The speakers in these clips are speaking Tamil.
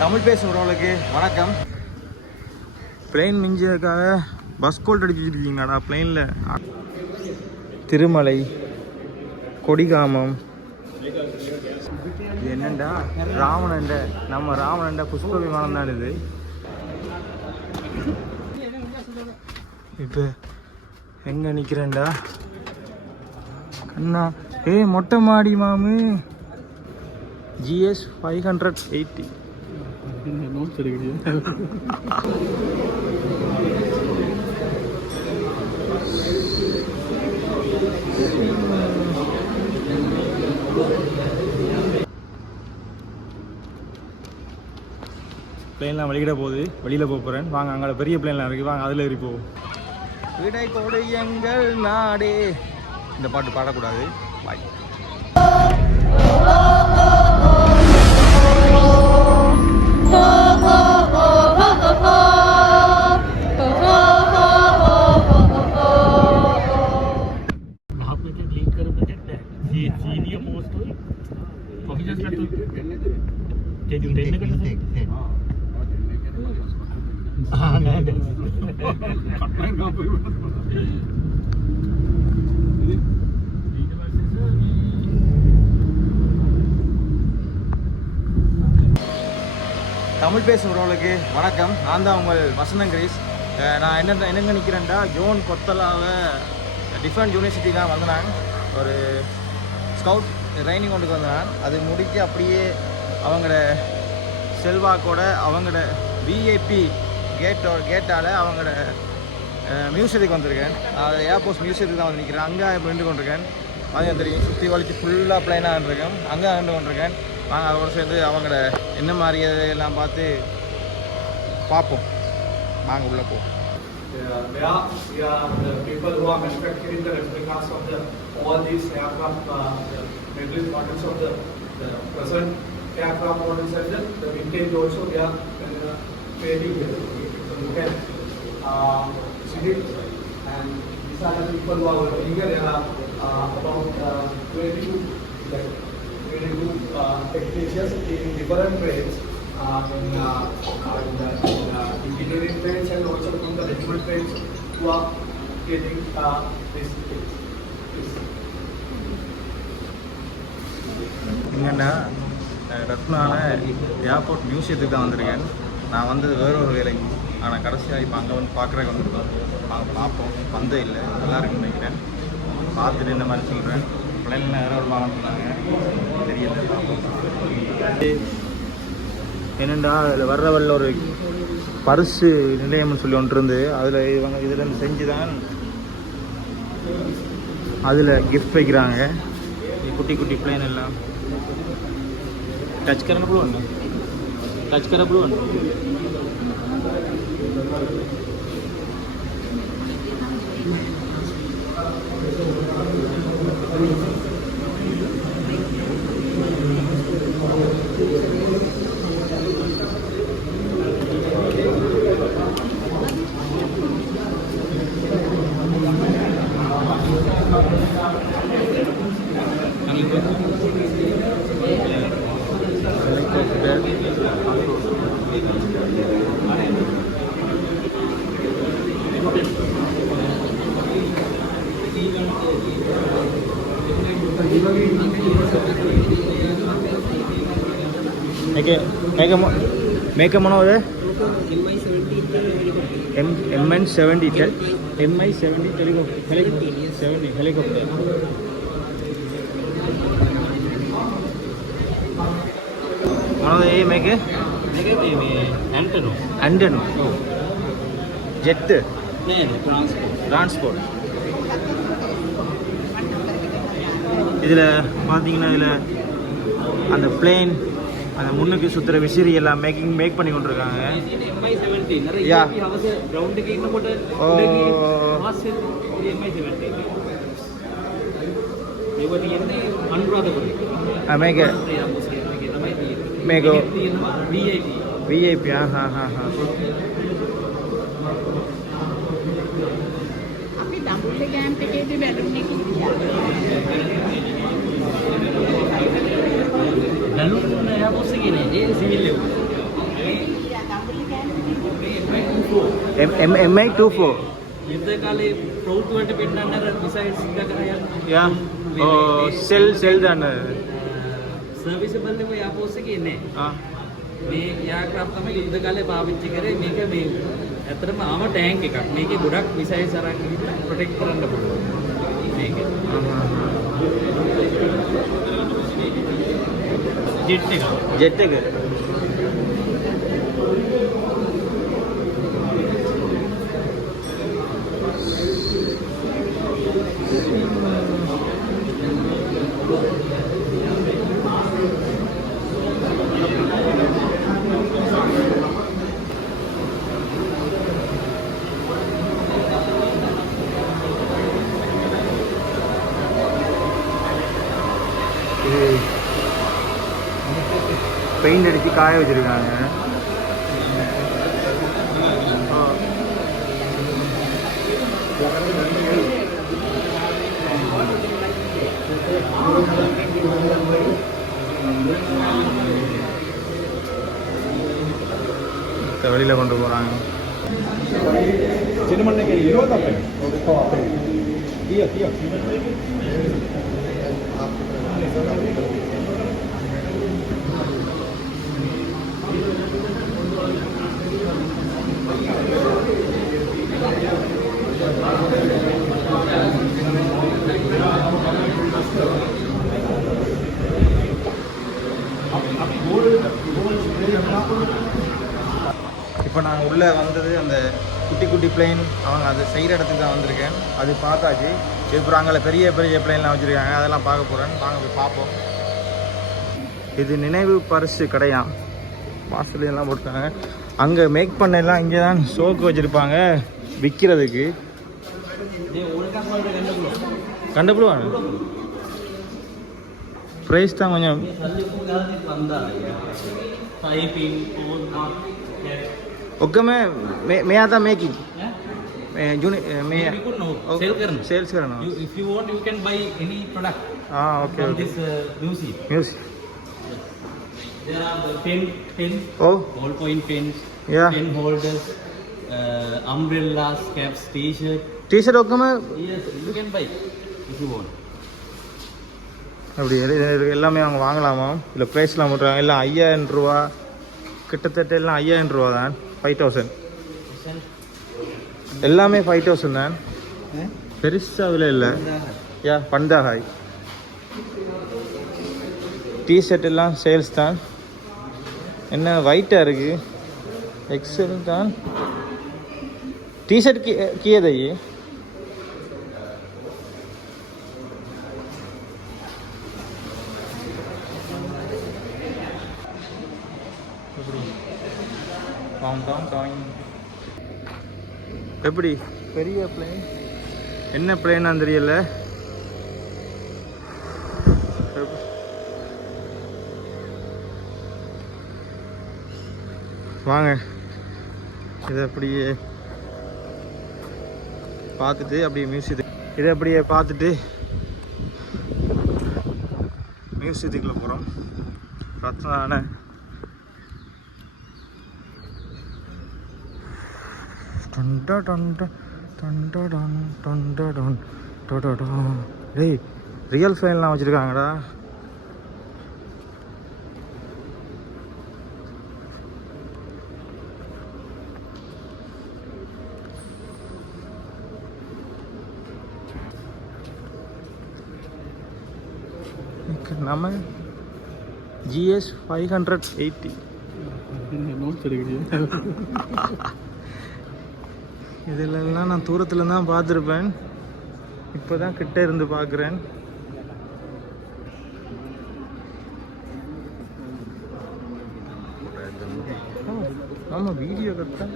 தமிழ் பேசுகிறவங்களுக்கு வணக்கம். பிளெயின் மிஞ்சியதுக்காக பஸ் கோல்ட் அடிச்சு வச்சுருக்கீங்களாடா பிளெயினில். திருமலை, கொடிகாமம், இது என்னண்டா நம்ம ராவணண்ட புஷ்ப விமானம் தான் இது. இப்போ எங்கே நிற்கிறேன்டா கண்ணா? மொட்டை மாடி மாமு GS 580. பிளேன்லாம் வெளியிட போகுது, வெளியில் போக போகிறேன். வாங்க, அங்கே பெரிய பிளேன்லாம் இருக்குது, வாங்க அதில் ஏறி போவோம். விடை கொடு எங்கள் நாடே. இந்த பாட்டு பாடக்கூடாது. பாய். தமிழ் பேசுகிறவங்களுக்கு வணக்கம். நான் தான் உங்கள் வசந்தன் கிரீஸ். நான் என்னங்க நிற்கிறேன்டா, ஜோன் கொத்தலாவை டிஃப்ரெண்ட் யூனிவர்சிட்டிக்காக வந்தேன். ஒரு ஸ்கவுட் ட்ரைனிங் கொண்டுக்கு வந்தேன். அது முடிக்க அப்படியே அவங்களோட செல்வாக்கோட அவங்களோட விஐபி கேட்டால் அவங்களோட மியூசியத்துக்கு வந்திருக்கேன். அது ஏர்போர்ட் மியூசியத்துக்கு தான் வந்து நிற்கிறேன். அங்கே நின்று கொண்டிருக்கேன். அது தெரியும், சுற்றி வலிச்சு ஃபுல்லாக பிளைனாக இருக்கேன். அங்கே நின்று கொண்டிருக்கேன். வாங்க, அதோட சேர்ந்து அவங்களோட என்ன மாதிரி எல்லாம் பார்த்து பார்ப்போம். வாங்க உள்ளே போவோம். We are the people who are manufacturing the replicas of all these aircraft, the various models of the present aircraft models and the vintage also. We are creating here. So you can see it, and these are the people who are working here. There are about 22 technicians in different trades, in engineering trades and also from the regiment trades who are getting this. இங்கேண்ணா ரத்னான ஏர்போர்ட் மியூசியத்துக்கு தான் வந்திருக்கேன். நான் வந்தது வேற ஒரு வேலைக்கு, ஆனால் கடைசியாக இப்போ அங்கே வந்து பார்க்குறதுக்கு வந்திருக்கோம். நாங்கள் பார்ப்போம். வந்தே இல்லை, நல்லா இருக்குன்னு நினைக்கிறேன். பார்த்துட்டு இந்த மாதிரி சொல்கிறேன். பிள்ளைங்களாம் வேற ஒரு வாங்க சொன்னாங்க, தெரியல. என்னென்னா அதில் வர்ற வழியில் ஒரு பரிசு நிலையம்னு சொல்லி ஒன்று இருந்து அதில் இவங்க இதில் செஞ்சு தான் அதில் கிஃப்ட் வைக்கிறாங்க. குட்டி குட்டி பிளேன் எல்லாம் टच करना ब्लू है, टच करा ब्लू है. Make a mono there. MI-70 helicopter. 70 helicopter. Mono the make a antenna. Jet. Transport. இதில் பார்த்தீங்கன்னா இதில் அந்த பிளேன் அந்த முன்னுக்கு சுற்றுற விசிறி எல்லாம் மேக் பண்ணி கொண்டிருக்காங்க. VIP. MI24. යුද්ධ කාලේ ප්‍රවෘත්ති වලට පෙන්නන්න මිසයිල්ස් එක කරා Yeah. Oh, cell done. සර්විසබල් එක එයාපෝස් එකේ නෑ. Ah. මේ එයාක්‍රාෆ්ට් තමයි යුද්ධ කාලේ පාවිච්චි කරේ. මේක මේ ඇත්තටම ආම ටැංක් එකක්. මේකේ ගොඩක් මිසයිල්ස් අරන් ගිහින් ප්‍රොටෙක්ට් කරන්න පුළුවන්. මේක. ජෙට් එක. பெயிண்ட் அடிச்சு காய வச்சிருக்காங்க. வெளியில கொண்டு போறாங்க. இப்போ நாங்கள் உள்ளே வந்தது அந்த குட்டி குட்டி பிளேன் அவங்க அது செய்கிற இடத்துக்கு தான் வந்திருக்கேன். அது பார்த்தாச்சு. இப்போ அங்கே பெரிய பெரிய பிளேன்லாம் வச்சுருக்காங்க, அதெல்லாம் பார்க்க போகிறேன். வாங்க போய் பார்ப்போம். இது நினைவு பரிசு கடையாம். வாசலாம் போட்டுருக்காங்க. அங்கே மேக் பண்ணலாம் இங்கே தான் ஷோக்கு வச்சுருப்பாங்க விற்கிறதுக்கு. கண்டுபிடுவாங்க. ப்ரைஸ் தான் கொஞ்சம் ओके मैं आता मेकिंग सेल्स करना. If you want, you can buy any product. Okay. From this museum. There are the pens, ballpoint pens, pen holders, umbrellas, caps, t-shirt. Okay मैं. Yes, you can buy if you want. அப்படி எல்லாமே அவங்க வாங்கலாமா? இல்லை ப்ரைஸ்லாம் போட்டுருவாங்க. எல்லாம் 5000 ரூபா கிட்டத்தட்ட எல்லாம் 5000 ரூபா தான். 5000 எல்லாமே 5000 தான். பெருசாக விலை இல்லை. பந்தாகாய் டிஷர்ட் எல்லாம் சேல்ஸ் தான். என்ன ஒயிட்டாக இருக்குது. எக்ஸல் தான். டிஷர்ட் किए थे ये? எப்படி பெரிய பிளேன் என்ன பிளேனான்னு தெரியல. வாங்க இதை அப்படியே பார்த்துட்டு அப்படியே இதை அப்படியே பார்த்துட்டு மியூசியத்துக்குள்ளே போகிறோம். ரத்னான டேய் ரியல் ஃபேன்லாம் வச்சுருக்காங்கடா. நம்ம GS 580 இதிலெல்லாம் நான் தூரத்தில் தான் பார்த்துருப்பேன். இப்போ தான் கிட்ட இருந்து பார்க்குறேன். ஆமாம் வீடியோ கரெக்டாக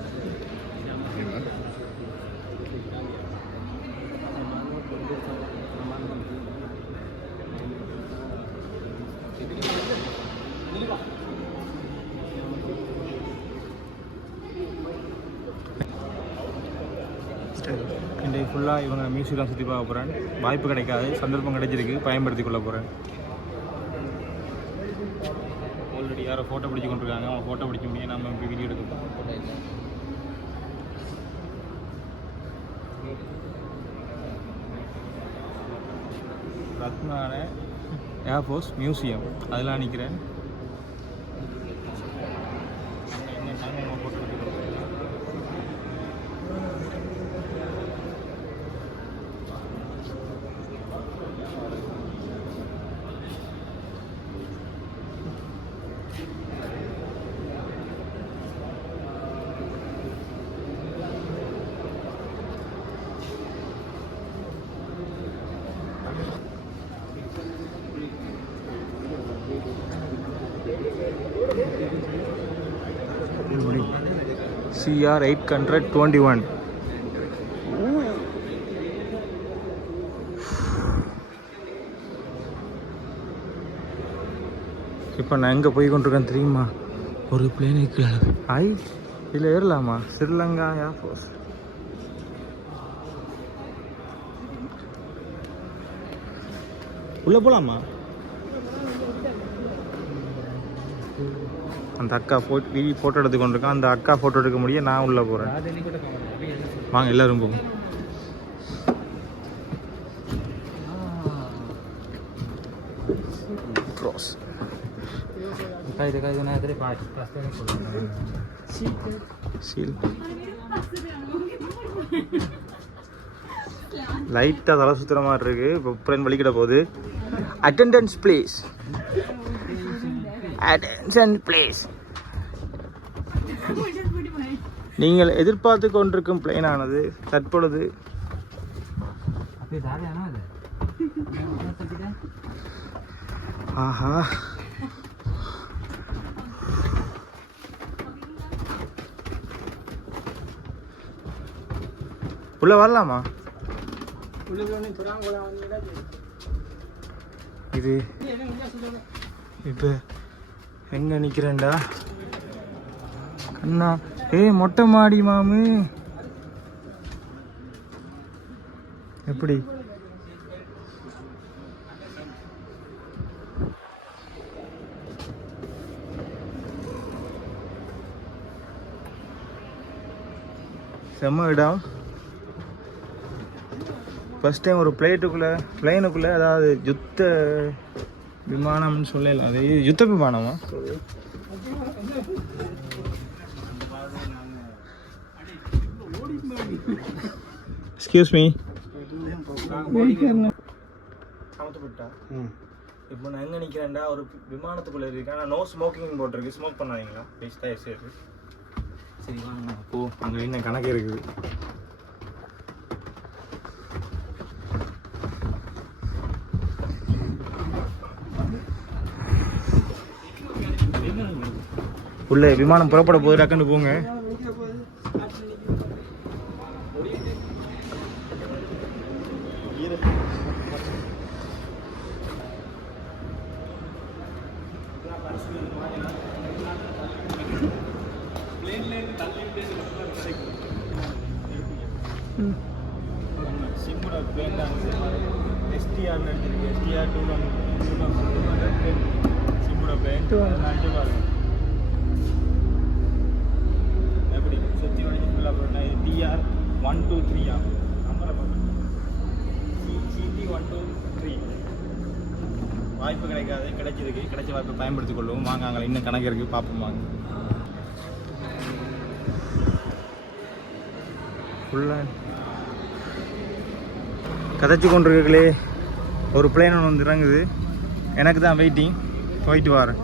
இன்றைக்கு ஃபுல்லாக இவங்க மியூசியெலாம் சுற்றி பார்க்க போகிறேன். வாய்ப்பு கிடைக்காது, சந்தர்ப்பம் கிடைச்சிருக்கு, பயன்படுத்தி கொள்ள போகிறேன். ஆல்ரெடி யாரோ ஃபோட்டோ பிடிச்சி கொண்டிருக்காங்க. அவங்க ஃபோட்டோ பிடிக்க முடியும், நம்ம இப்போ வீடியோ எடுக்க போகிறோம். ரத்னான ஏர்ஃபோர்ஸ் மியூசியம் அதெல்லாம் நிற்கிறேன். CR 821. இப்போ நான் எங்கே போய் கொண்டிருக்கேன் தெரியுமா? ஒரு பிளேனுக்கு இதில் ஏறலாமா? ஸ்ரீலங்கா ஏர்ஃபோர்ஸ். உள்ளே போகலாமா? அந்த அக்கா ஃபோட்டோ எடுத்து கொண்டிருக்கேன். அந்த அக்கா ஃபோட்டோ எடுக்க முடிய நான் உள்ளே போகிறேன். வாங்க எல்லோரும் போவோம். க்ராஸ் சீல் லைட்டாக தலை சுற்றுற மாதிரி இருக்குது. இப்போ ட்ரெயின் வலிக்கிட போகுது. Attendance please, attention please. நீங்கள் எதிர்பார்த்து கொண்டிருக்கும் பிளேனானது தற்பொழுது ஆஹா உள்ள வரலாமா? இது இப்போ எங்க நிக்கிறேன்டா கண்ணா? மொட்டை மாடி மாமு. எப்படி செம்ம இடம். ஃபர்ஸ்ட் டைம் ஒரு பிளேனுக்குள்ளே அதாவது யுத்த விமானம்னு சொல்லலாம். அது யுத்த விமானமா? Excuse me. இப்போ நான் எங்கே நிற்கிறேன்டா? ஒரு விமானத்துக்குள்ளே இருக்கேன். ஆனால் நோ ஸ்மோக்கிங் போட்டிருக்கு. ஸ்மோக் பண்ணாதீங்களா ப்ளீஸ்? தான் சரி சரி வாங்க போ. அங்கே என்ன கணக்கு இருக்குது? உள்ள விமானம் புறப்பட போது டக்குன்னு போங்க. எப்படி சுற்றி வளைஞ்சு ஃபுல்லாக போட்டேன். TR 123 நம்பரை பார்த்தேன். CT 123. வாய்ப்பு கிடைக்காது, கிடைச்சிருக்கு. கிடைச்ச வாய்ப்பை பயன்படுத்திக் கொள்வோம். வாங்க அங்கே இன்னும் கணக்கு இருக்குது, பார்ப்போம் வாங்க. ஃபுல்லாக கதைச்சி கொண்டிருக்கீங்களே. ஒரு பிளேன் ஒன்று வந்து இறங்குது. எனக்கு தான் வெயிட்டிங். போயிட்டு வரேன்.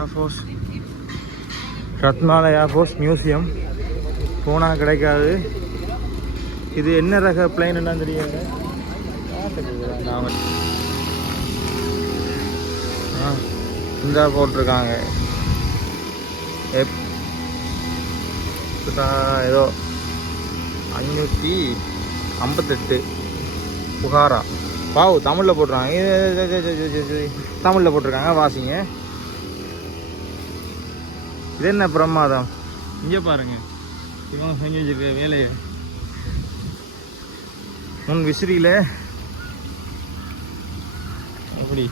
ஏர்ஃபோர்ஸ் ரத்னால ஏர்ஃபோர்ஸ் மியூசியம் போனால் கிடைக்காது. இது என்ன ரக பிளைன் என்னன்னு தெரியாது. இந்த போட்டிருக்காங்க ஏதோ 558 புகாரா. பாவு தமிழில் போட்டுருக்காங்க. தமிழில் போட்டிருக்காங்க, வாசிங்க. இது என்ன பிரமாதம்! இங்கே பாருங்க, இவங்க செஞ்சு வச்சிருக்க வேலையை. முன் விசிறியில் எப்படி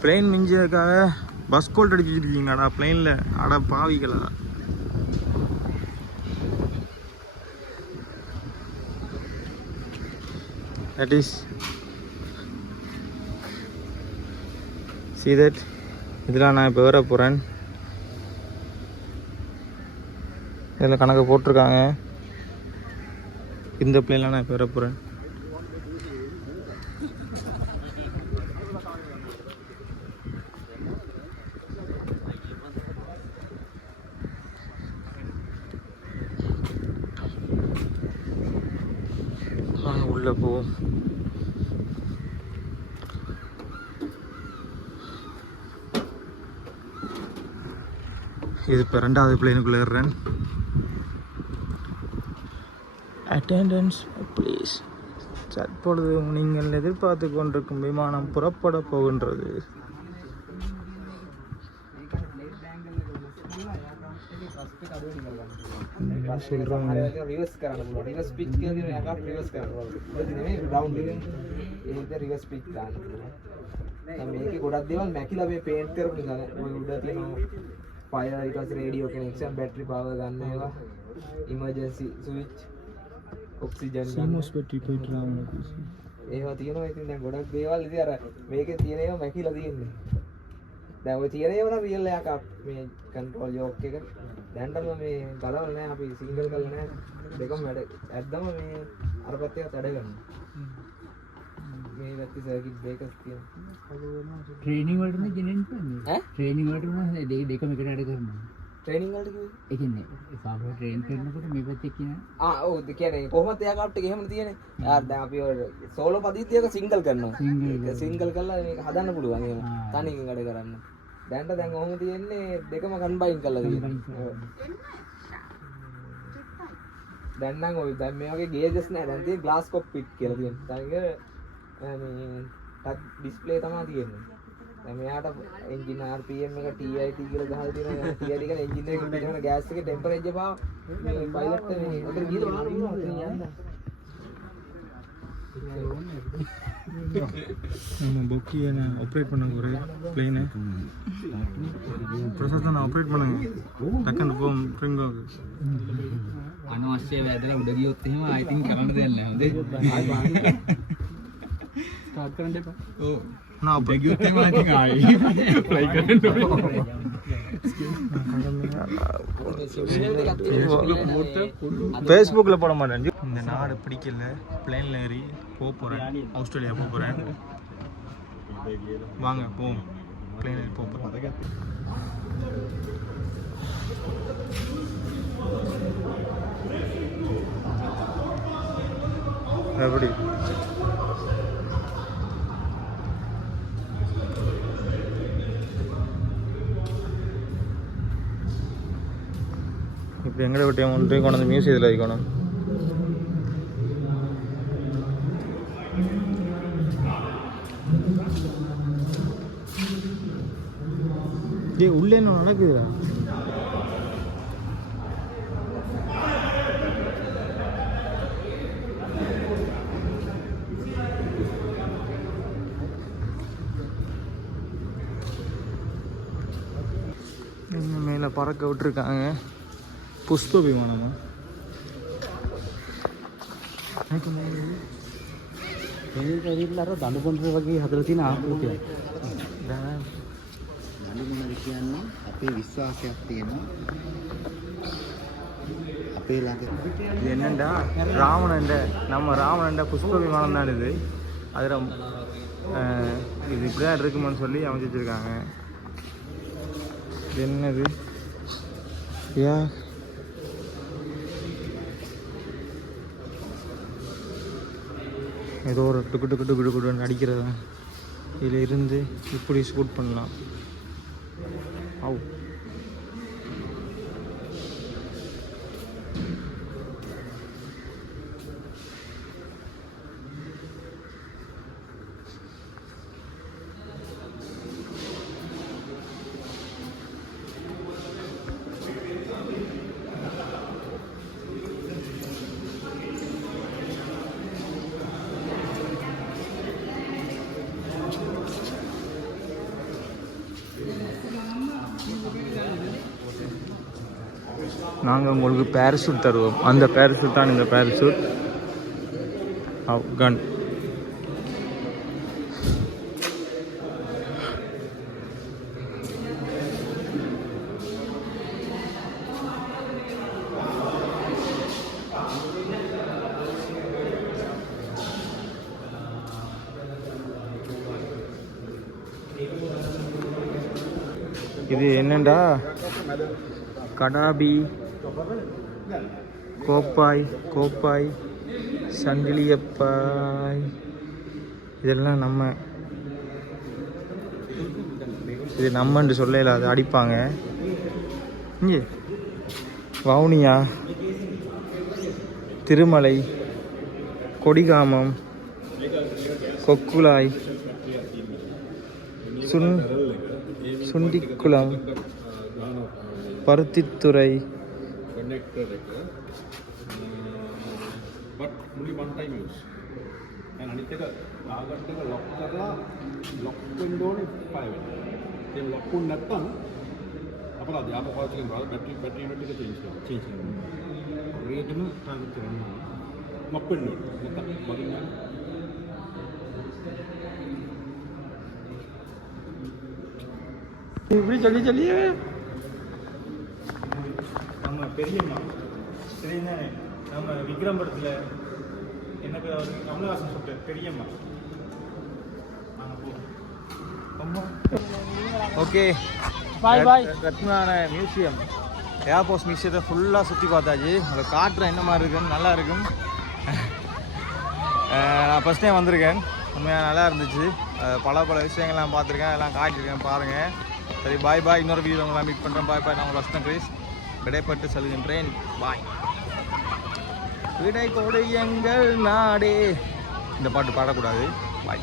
பிளேன் மிஞ்சதுக்காக பஸ் கோல்ட் அடிச்சு வச்சுருக்கீங்கடா பிளேனில். அட பாவிகளா. தட் இஸ் see that இதெல்லாம் நான் இப்போ வர போகிறேன். இதில் கணக்கு போட்டிருக்காங்க. இந்த பிளேனில் நான் இப்போ வர போகிறேன். உள்ளே போவோம். இது இப்போ 2வது பிளேனுக்குள்ளே ஏறுறேன். Attendance please. தற்பொழுது நீங்கள் எதிர்பார்த்து கொண்டிருக்கும் விமானம் புறப்பட போகின்றது. சொல்கிறாங்க රිවර්ස් කරන්න පුළුවන්. රිවර්ස් පිච් කියලා කියන එකක් රිවර්ස් කරන්න පුළුවන්. ඒක නෙමෙයි රවුන්ඩ් එක. ඒක රිවර්ස් පිච් දාන්න පුළුවන්. දැන් මේකේ ගොඩක් දේවල් මැකිලා මේ පේන්ට් කරපු නිසා ඔය උඩ තියෙන ෆයර් ඊට පස්සේ රේඩියෝ කනෙක්ෂන් බැටරි පවර් ගන්න ඒවා ඉමර්ජන්සි ස්විච් ඔක්සිජන් සීමස් බැටරි පොයිට්‍රාම ඒවා තියෙනවා. ඉතින් දැන් ගොඩක් දේවල් ඉතින් අර මේකේ තියෙන ඒවා මැකිලා තියෙන්නේ. දැන් ඔය තියෙන ඒවා නම් රියල් එකක් මේ කන්ට්‍රෝල් යෝක් එක. දැන්ටම මේ ගලවල නැහැ අපි සිංගල් කරලා නැහැ. දෙකම වැඩ ඇද්දම මේ අර පැත්තේ වැඩ ගන්නවා. මේ පැත්තේ සර්කිට් බ්‍රේකර්ස් තියෙනවා. ට්‍රේනින් වලට නේ ගෙනෙන්නේ. ඈ ට්‍රේනින් වලට නම් දෙකම එකට වැඩ කරනවා. ට්‍රේනින් වලට කිව්වේ? ඒ කියන්නේ සාමාන්‍ය ට්‍රේන් කරනකොට මේ පැත්තේ කියන ඔව් ඒ කියන්නේ කොහොමද එයාකට එක එහෙමද තියෙන්නේ. දැන් අපි ඔය සෝලෝ පදිත්‍යයක සිංගල් කරනවා. සිංගල් කරලා මේක හදන්න පුළුවන් එහෙම. තනියෙන් වැඩ කරන්න. දැන් ඔහොම තියෙන්නේ දෙකම කම්බයින් කරලා තියෙනවා. දැන් නම් ඔය දැන් මේ වගේ ගේජස් නෑ. දැන් තියෙන්නේ ග්ලාස් කොක්පිට් කියලා තියෙනවා. දැන් මේ ටච් ඩිස්ප්ලේ තමයි තියෙන්නේ. දැන් මෙයාට එන්ජින් RPM එක TIT කියලා ගහලා තියෙනවා. TIT කියන්නේ එන්ජින් එකේ තියෙන ගෑස් එකේ ටෙම්පරේචර් පාව මේ පයිලට් මේ උඩට ගිහලා බලනවා යන්න. நம்ம பொக்கியை நான் ஆப்ரேட் பண்ண ஒரு பிளேனு ப்ரொசஸ் நான் ஆப்ரேட் பண்ணுங்க டக்குன்னு போகும் ப்ரிங்கோக்கு අනවශ්‍ය වැදලා උඩ ගියොත් එහෙම I think කරන්න දෙයක් නැහැ. හොඳේ. ස්ටාර්ට් කරන්න එපා. ඔව්. நான் උඩ ගියොත් එහෙම I think ආයි ෆ්ලයි කරන්න ඕනේ. ஃபேஸ்புக்கில் போட மாட்டேன். இந்த நாடு பிடிக்கல. பிளேனில் ஏறி போகிறேன். ஆஸ்திரேலியா போகிறேன். வாங்க போவோம். பிளேனில் போகிறேன். எப்படி இப்போ எங்கட விட்டு ஒன்று கொண்டு வந்து மியூசியத்தில் வைக்கணும். உள்ளே என்ன நடக்குதுடா? மேலே பறக்க விட்டுருக்காங்க. புஷ்ப விமானமா? දඬුපොන්තර වගේ හදලා තියෙන ආකෘතියක්. දඬුමොනද කියන්නේ අපේ විශ්වාසයක් තියෙනවා අපේ ළඟ. இது என்னண்டா ராவணண்ட நம்ம ராவணண்ட புஷ்ப விமானம் தான் இது. அதில் இது இப்படி தான் இருக்குமான்னு சொல்லி அமைச்சு வச்சுருக்காங்க. என்னது யா ஏதோ ஒரு டுக்கு டுக்கு டுக்கு டுக்குன்னு அடிக்கிறது. இதில் இருந்து இப்படி ஷூட் பண்ணலாம். ஆவ் நாங்கள் உங்களுக்கு பேராசூட் தருவோம். அந்த பேராசூட் தான் இந்த பேராசூட். கன் இது என்னண்டா கடாபி, கோப்பாய், சங்கிலியப்பாய், இதெல்லாம் இது நம்மன்னு சொல்லல, அது அடிப்பாங்க. இங்கே Vavuniya, Thirumalai, Kodikamam, Kokkilai, Sundikulam, Paruthithurai. But only one time use. And අනිත් එක ආගට් එක lock කරලා lock වෙන්න ඕනේ 5 වෙනි. ඒ lock වුණ නැත්නම් අපරාධය ආපහු පාවිච්චි කරනවා. බැටරි යුනිට් එක change කරනවා. රේට්ම ට්‍රාන්ස්ෆර් කරනවා. lock වෙන්න ඕනේ. නැත්නම් බගින්න. இப்படி சொல்லி நம்ம பெரியம்மா தெரியுதானே, நம்ம விக்ரம் படத்தில் என்ன பேர் அவருக்கு, கமலஹாசன் சொல்லிட்டு பெரியம்மா. ஓகே, பாய். ரத்னான மியூசியம், ஏர்போர்ட் மியூசியத்தை ஃபுல்லாக சுற்றி பார்த்தாச்சு. அதை காட்டுறேன் என்ன மாதிரி இருக்குன்னு. நல்லா இருக்கும். நான் ஃபஸ்ட் டைம் வந்திருக்கேன். உண்மையாக நல்லா இருந்துச்சு. பல விஷயங்கள்லாம் பார்த்துருக்கேன், அதெல்லாம் காட்டியிருக்கேன், பாருங்கள். சரி, பாய். இன்னொரு வீடியோ உங்களை மீட் பண்ணுறேன். பாய். நான் உங்கள் வசனம் கிரீஸ் விடைப்பட்டு செல்கின்றேன். பாய். விடை கொடு எங்கள் நாடே. இந்த பாட்டு பாடக்கூடாது. பாய்.